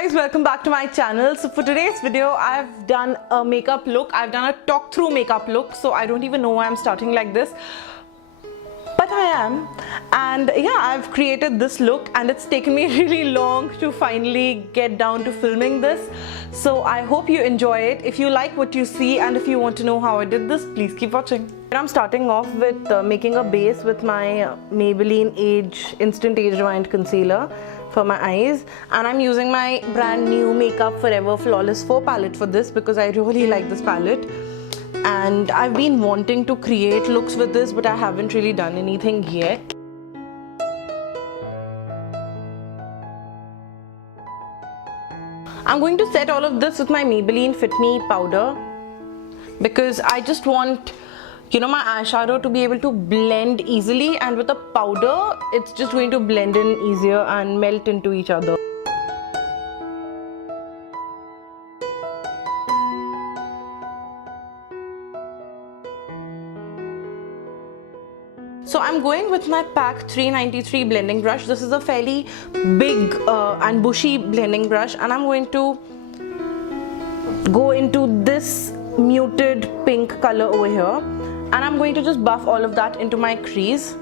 guys, welcome back to my channel. So for today's video I've done a makeup look. I've done a talk through makeup look, so I don't even know why I'm starting like this, but I am. And yeah, I've created this look and it's taken me really long to finally get down to filming this, so I hope you enjoy it. If you like what you see and if you want to know how I did this, please keep watching. I'm starting off with making a base with my Maybelline Instant Age Rewind Concealer for my eyes, and I'm using my brand new Makeup Forever Flawless 4 palette for this because I really like this palette and I've been wanting to create looks with this, but I haven't really done anything yet. I'm going to set all of this with my Maybelline Fit Me powder because I just want, you know, my eyeshadow to be able to blend easily, and with a powder it's just going to blend in easier and melt into each other. So I'm going with my PAC 393 blending brush. This is a fairly big and bushy blending brush, and I'm going to go into this muted pink color over here, and I'm going to just buff all of that into my crease.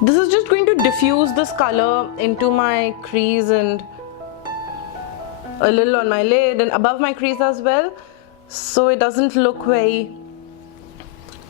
This is just going to diffuse this color into my crease and a little on my lid and above my crease as well, so it doesn't look very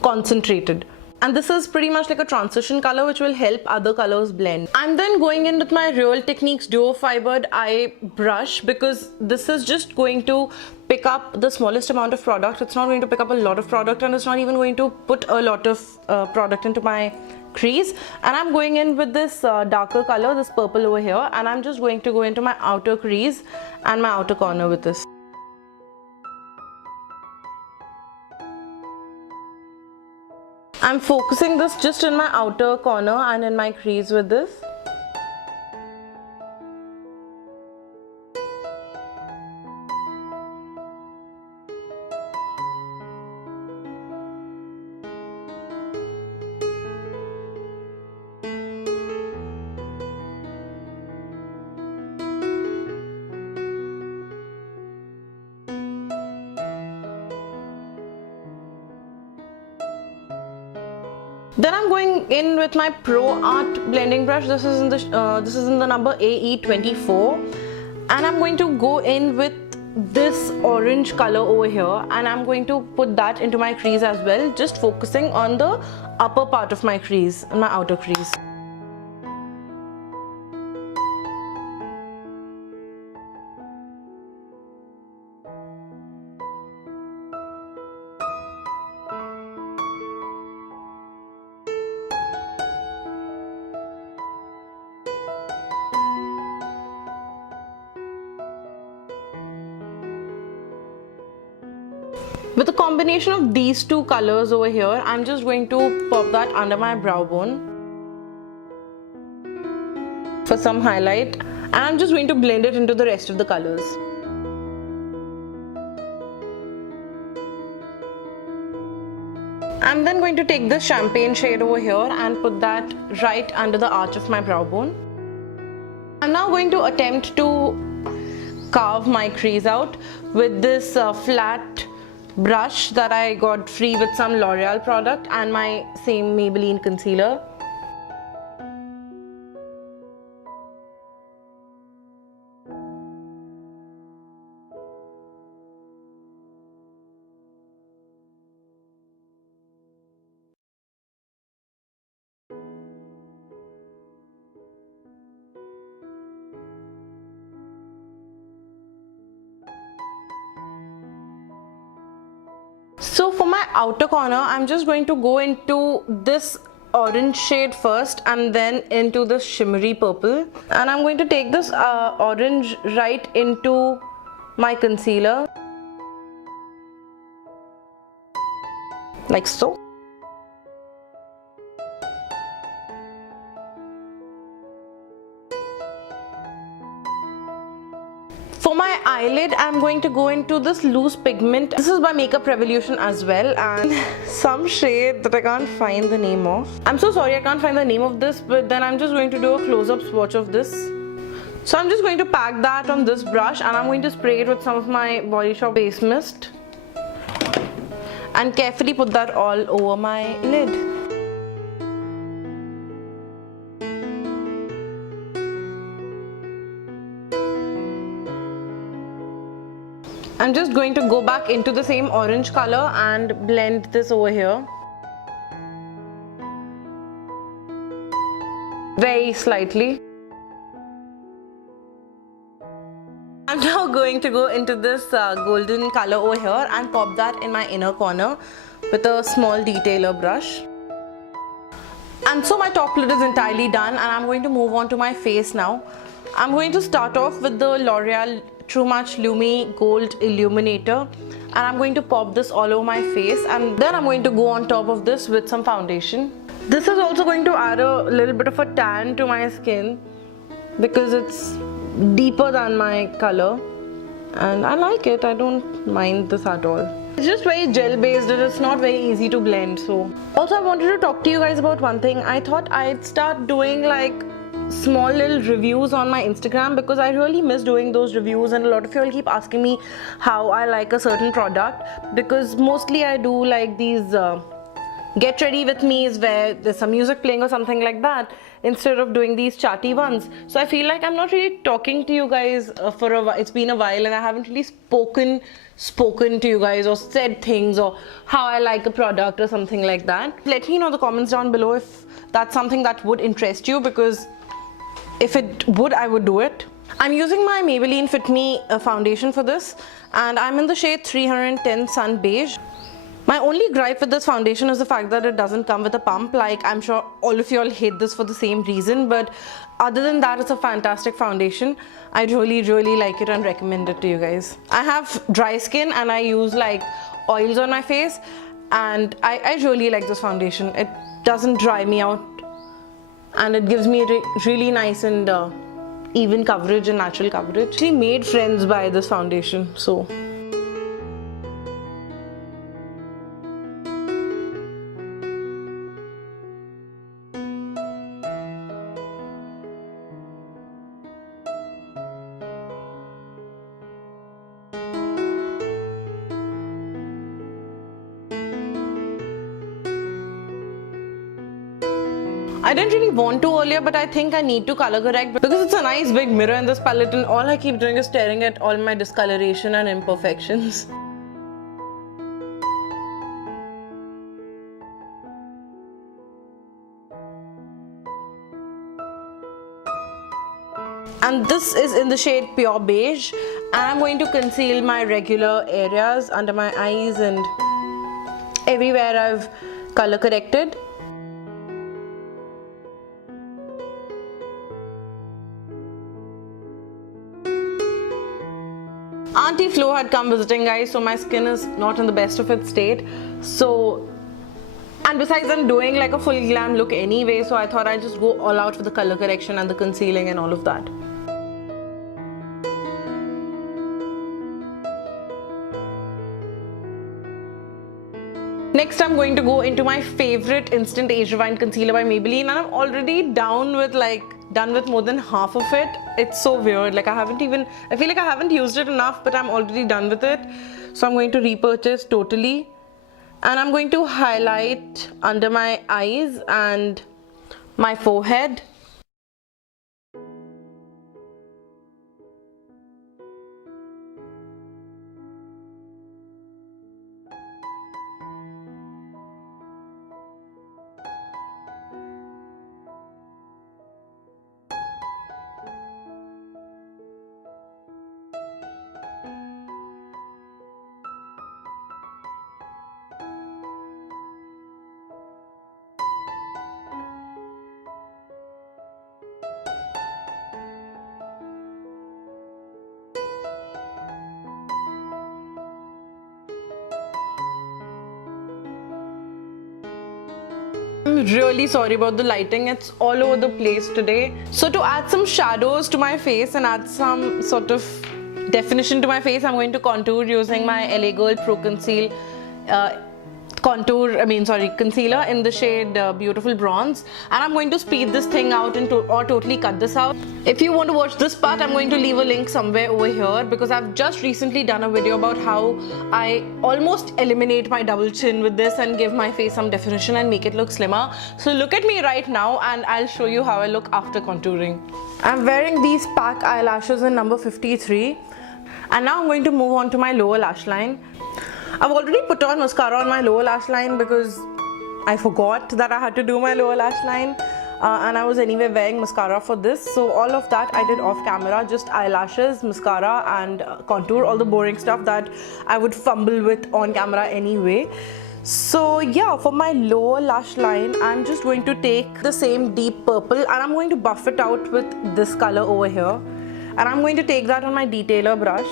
concentrated. And this is pretty much like a transition color which will help other colors blend. I'm then going in with my Real Techniques Duo Fibered Eye Brush because this is just going to pick up the smallest amount of product. It's not going to pick up a lot of product, and it's not even going to put a lot of product into my crease. And I'm going in with this darker color, this purple over here, and I'm just going to go into my outer crease and my outer corner with this. I'm focusing this just in my outer corner and in my crease with this. Then I'm going in with my Pro Art blending brush. This is in the number AE24, and I'm going to go in with this orange color over here, and I'm going to put that into my crease as well, just focusing on the upper part of my crease and my outer crease. With a combination of these two colors over here, I'm just going to pop that under my brow bone for some highlight, and I'm just going to blend it into the rest of the colors. I'm then going to take this champagne shade over here and put that right under the arch of my brow bone. I'm now going to attempt to carve my crease out with this flat brush that I got free with some L'Oreal product and my same Maybelline concealer. So for my outer corner, I'm just going to go into this orange shade first and then into this shimmery purple, and I'm going to take this orange right into my concealer like so. For my eyelid, I'm going to go into this loose pigment. This is by Makeup Revolution as well, and some shade that I can't find the name of. I'm so sorry I can't find the name of this, but then I'm just going to do a close-up swatch of this. So I'm just going to pack that on this brush, and I'm going to spray it with some of my Body Shop Face Mist and carefully put that all over my lid. I'm just going to go back into the same orange color and blend this over here. Very slightly. I'm now going to go into this golden color over here and pop that in my inner corner with a small detailer brush. And so my top lid is entirely done, and I'm going to move on to my face now. I'm going to start off with the L'Oreal True Match Lumi Gold Illuminator, and I'm going to pop this all over my face, and then I'm going to go on top of this with some foundation. This is also going to add a little bit of a tan to my skin because it's deeper than my color, and I like it. I don't mind this at all. It's just very gel based and it's not very easy to blend. So also I wanted to talk to you guys about one thing. I thought I'd start doing like small little reviews on my Instagram because I really miss doing those reviews, and a lot of you all keep asking me how I like a certain product, because mostly I do like these get ready with me's where there's some music playing or something like that instead of doing these chatty ones. So I feel like I'm not really talking to you guys for a while. It's been a while and I haven't really spoken to you guys or said things or how I like a product or something like that. Let me know in the comments down below if that's something that would interest you, because if it would, I would do it. I'm using my Maybelline Fit Me foundation for this, and I'm in the shade 310 Sun Beige. My only gripe with this foundation is the fact that it doesn't come with a pump. Like, I'm sure all of you all hate this for the same reason, but other than that, it's a fantastic foundation. I really like it and recommend it to you guys. I have dry skin and I use like oils on my face, and I really like this foundation. It doesn't dry me out, and it gives me really nice and even coverage and natural coverage. She made friends by this foundation, so. I didn't really want to earlier, but I think I need to color correct because it's a nice big mirror in this palette, and all I keep doing is staring at all my discoloration and imperfections. And this is in the shade Pure Beige, and I'm going to conceal my regular areas under my eyes and everywhere I've color corrected. Auntie Flo had come visiting, guys, so my skin is not in the best of its state. So, and besides, I'm doing like a full glam look anyway, so I thought I'd just go all out for the color correction and the concealing and all of that. Next, I'm going to go into my favorite Instant Age Rewind Concealer by Maybelline, and I'm already done with more than half of it. It's so weird. Like, I feel like I haven't used it enough, but I'm already done with it. So I'm going to repurchase totally. And I'm going to highlight under my eyes and my forehead. I'm really sorry about the lighting, it's all over the place today. So to add some shadows to my face and add some sort of definition to my face, I'm going to contour using my LA Girl Pro Conceal concealer in the shade Beautiful Bronze, and I'm going to speed this thing out or totally cut this out. If you want to watch this part, I'm going to leave a link somewhere over here, because I've just recently done a video about how I almost eliminate my double chin with this and give my face some definition and make it look slimmer. So look at me right now and I'll show you how I look after contouring. I'm wearing these PAC eyelashes in number 53, and now I'm going to move on to my lower lash line. I've already put on mascara on my lower lash line because I forgot that I had to do my lower lash line, and I was anyway wearing mascara for this. So all of that I did off camera, just eyelashes, mascara and contour, all the boring stuff that I would fumble with on camera anyway. So yeah, for my lower lash line, I'm just going to take the same deep purple and I'm going to buff it out with this color over here, and I'm going to take that on my detailer brush.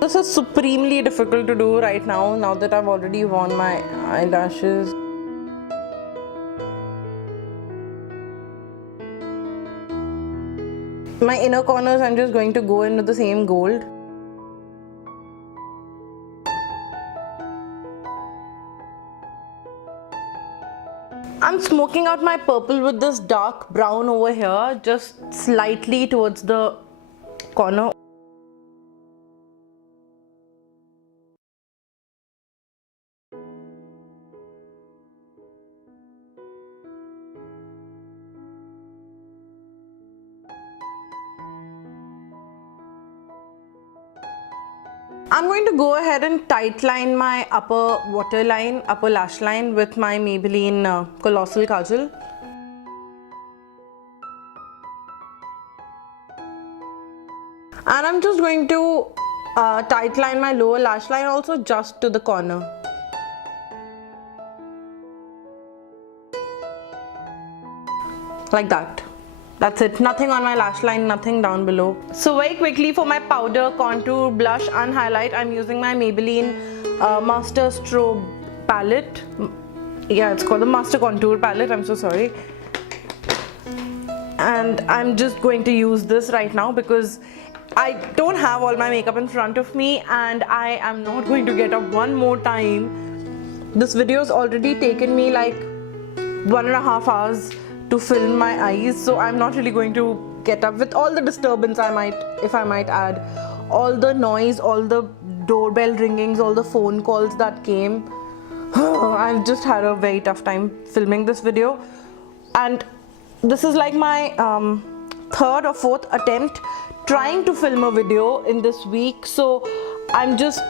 This is supremely difficult to do right now that I've already worn my eyelashes. My inner corners, I'm just going to go in with the same gold. I'm smoking out my purple with this dark brown over here, just slightly towards the corner. I'm going to go ahead and tightline my upper lash line with my Maybelline Colossal Kajal. And I'm just going to tightline my lower lash line also, just to the corner. Like that. That's it. Nothing on my lash line, nothing down below. So very quickly for my powder, contour, blush and highlight, I'm using my Maybelline Master Strobe palette. Yeah, it's called the Master Contour palette. I'm so sorry. And I'm just going to use this right now because I don't have all my makeup in front of me and I am not going to get up one more time. This video's already taken me like 1.5 hours to film my eyes, so I'm not really going to get up with all the disturbance if I might add, all the noise, all the doorbell ringings, all the phone calls that came. I've just had a very tough time filming this video, and this is like my third or fourth attempt trying to film a video in this week, so I'm just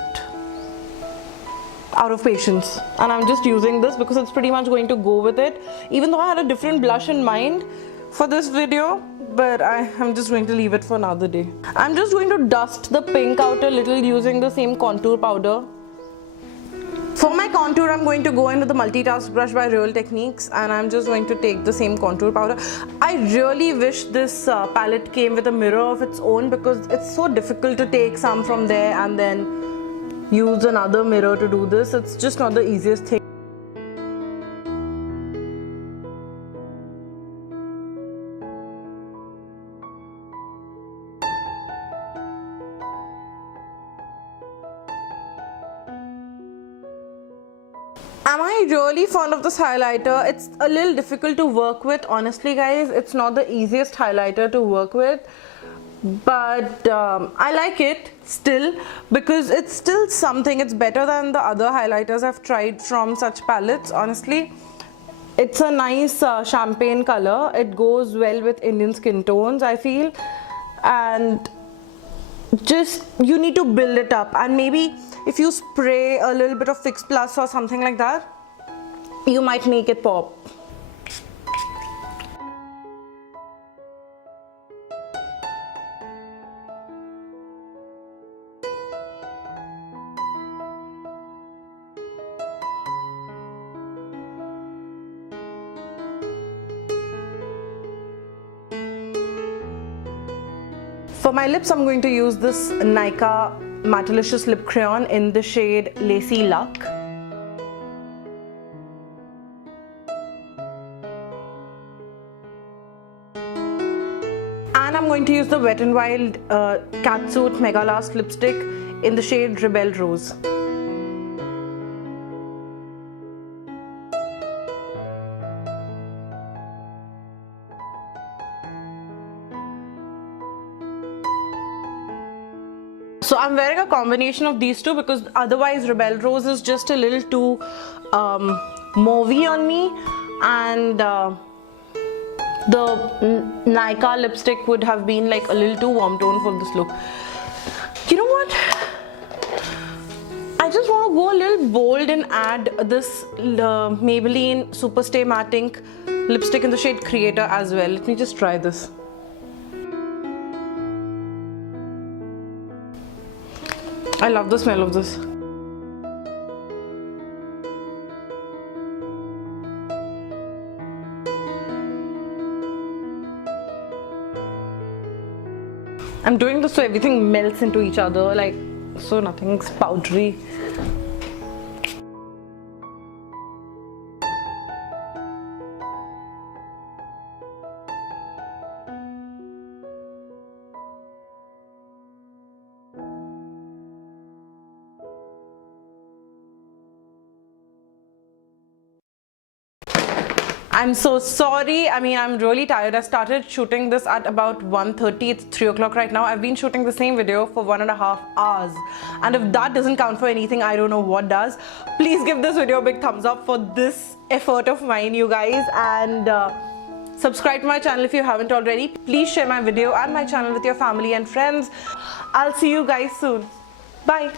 out of patience and I'm just using this because it's pretty much going to go with it, even though I had a different blush in mind for this video, but I'm just going to leave it for another day. I'm just going to dust the pink out a little using the same contour powder. For my contour, I'm going to go in with the multitask brush by Real Techniques, and I'm just going to take the same contour powder. I really wish this palette came with a mirror of its own because it's so difficult to take some from there and then use another mirror to do this. It's just not the easiest thing. Am I really fond of this highlighter? It's a little difficult to work with, honestly guys. It's not the easiest highlighter to work with, but I like it still because it's still something. It's better than the other highlighters I've tried from such palettes, honestly. It's a nice champagne color. It goes well with Indian skin tones, I feel, and just you need to build it up, and maybe if you spray a little bit of Fix Plus or something like that, you might make it pop. For my lips, I'm going to use this Nykaa Mattelicious Lip Crayon in the shade Lacy Luck. And I'm going to use the Wet n Wild Catsuit Mega Last lipstick in the shade Rebel Rose. So I'm wearing a combination of these two because otherwise Rebel Rose is just a little too mauvey on me, and the Nika lipstick would have been like a little too warm tone for this look. You know what? I just want to go a little bold and add this Maybelline Superstay Matte Ink lipstick in the shade Creator as well. Let me just try this. I love the smell of this. I'm doing this so everything melts into each other, like, so nothing's powdery. I'm so sorry. I mean, I'm really tired. I started shooting this at about 1:30. It's 3 o'clock right now. I've been shooting the same video for 1.5 hours. And if that doesn't count for anything, I don't know what does. Please give this video a big thumbs up for this effort of mine, you guys. And subscribe to my channel if you haven't already. Please share my video and my channel with your family and friends. I'll see you guys soon. Bye.